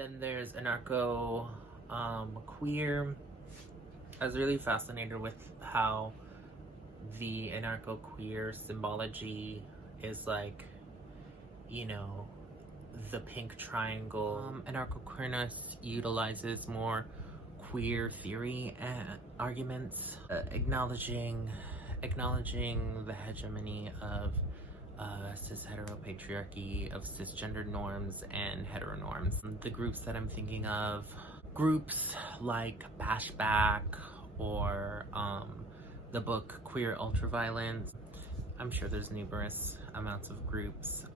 Then there's anarcho queer. I was really fascinated with how the anarcho queer symbology is like, you know, the pink triangle. Anarcho queerness utilizes more queer theory and arguments, acknowledging the hegemony of cis heteropatriarchy, of cisgender norms and heteronorms. The groups that I'm thinking of, groups like Bashback or the book Queer Ultraviolence. I'm sure there's numerous amounts of groups,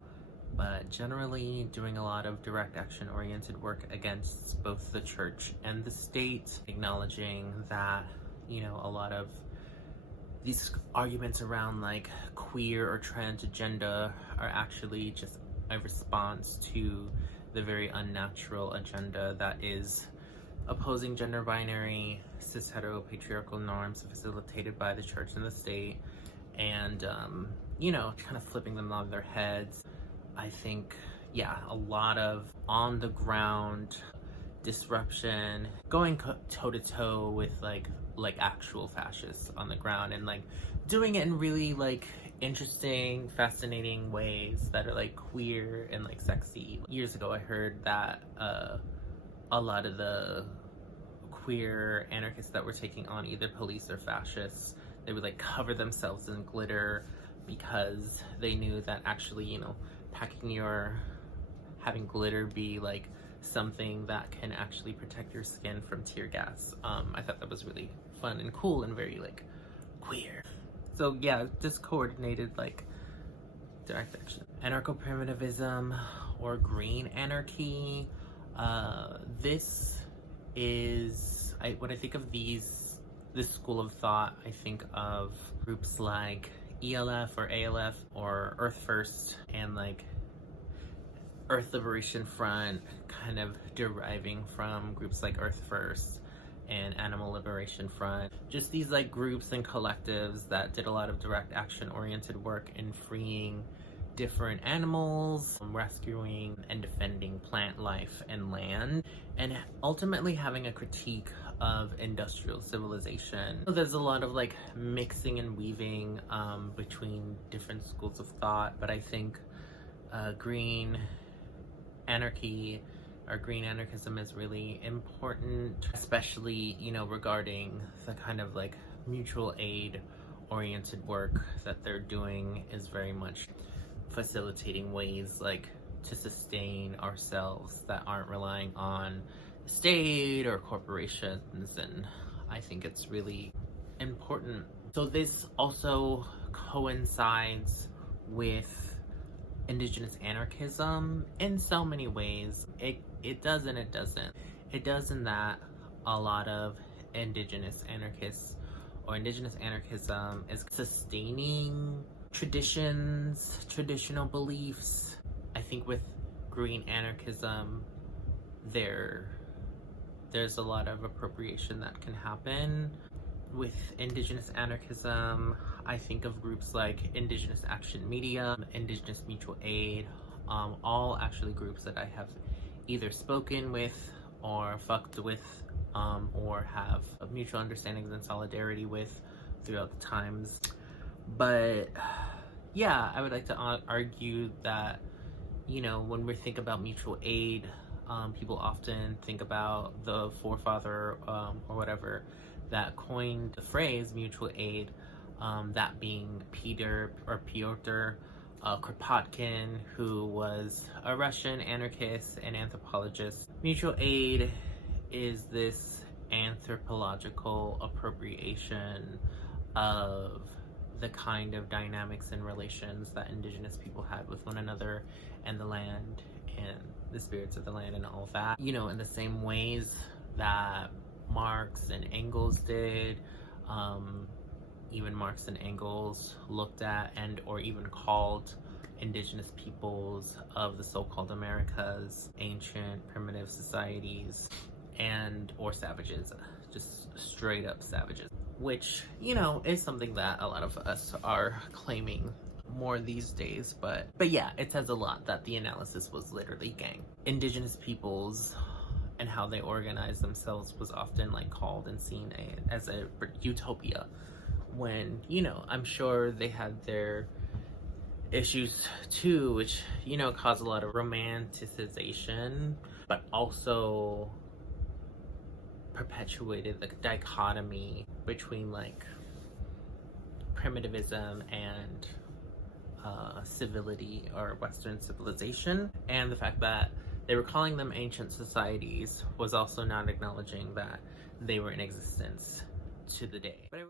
but generally doing a lot of direct action oriented work against both the church and the state, acknowledging that, you know, a lot of these arguments around like queer or transgender are actually just a response to the very unnatural agenda that is opposing gender binary, cis heteropatriarchal norms facilitated by the church and the state, and you know, kind of flipping them on their heads. I think, yeah, a lot of on the ground disruption, going toe to toe with like actual fascists on the ground, and like doing it in really like interesting, fascinating ways that are like queer and like sexy. Years ago I heard that a lot of the queer anarchists that were taking on either police or fascists, they would like cover themselves in glitter because they knew that actually, you know, having glitter be like something that can actually protect your skin from tear gas. I thought that was really fun and cool and very like queer. So yeah, just coordinated like direct action. Anarcho-primitivism or green anarchy. This is, when I think of this school of thought, I think of groups like ELF or ALF or Earth First and like Earth Liberation Front, kind of deriving from groups like Earth First and Animal Liberation Front. Just these like groups and collectives that did a lot of direct action oriented work in freeing different animals, rescuing and defending plant life and land, and ultimately having a critique of industrial civilization. So there's a lot of like mixing and weaving between different schools of thought, but I think green anarchy or green anarchism is really important, especially, you know, regarding the kind of like mutual aid oriented work that they're doing is very much facilitating ways like to sustain ourselves that aren't relying on the state or corporations, and I think it's really important. So this also coincides with Indigenous anarchism in so many ways. It does and it doesn't. It does in that a lot of Indigenous anarchists or Indigenous anarchism is sustaining traditions, traditional beliefs. I think with green anarchism, there's a lot of appropriation that can happen. With Indigenous anarchism, I think of groups like Indigenous Action Media, Indigenous Mutual Aid, all actually groups that I have either spoken with or fucked with or have mutual understandings and solidarity with throughout the times. But yeah, I would like to argue that, you know, when we think about mutual aid, people often think about the forefather or whatever that coined the phrase mutual aid, that being Pyotr Kropotkin, who was a Russian anarchist and anthropologist. Mutual aid is this anthropological appropriation of the kind of dynamics and relations that Indigenous people had with one another and the land and the spirits of the land and all of that. You know, in the same ways that Marx and Engels did, even Marx and Engels looked at and or even called Indigenous peoples of the so-called Americas ancient primitive societies and or savages, just straight up savages, which, you know, is something that a lot of us are claiming more these days. But yeah, it says a lot that the analysis was literally gang. Indigenous peoples and how they organized themselves was often like called and seen as a utopia, when, you know, I'm sure they had their issues too, which, you know, caused a lot of romanticization, but also perpetuated the dichotomy between like primitivism and civility or Western civilization. And the fact that they were calling them ancient societies was also not acknowledging that they were in existence to the day. But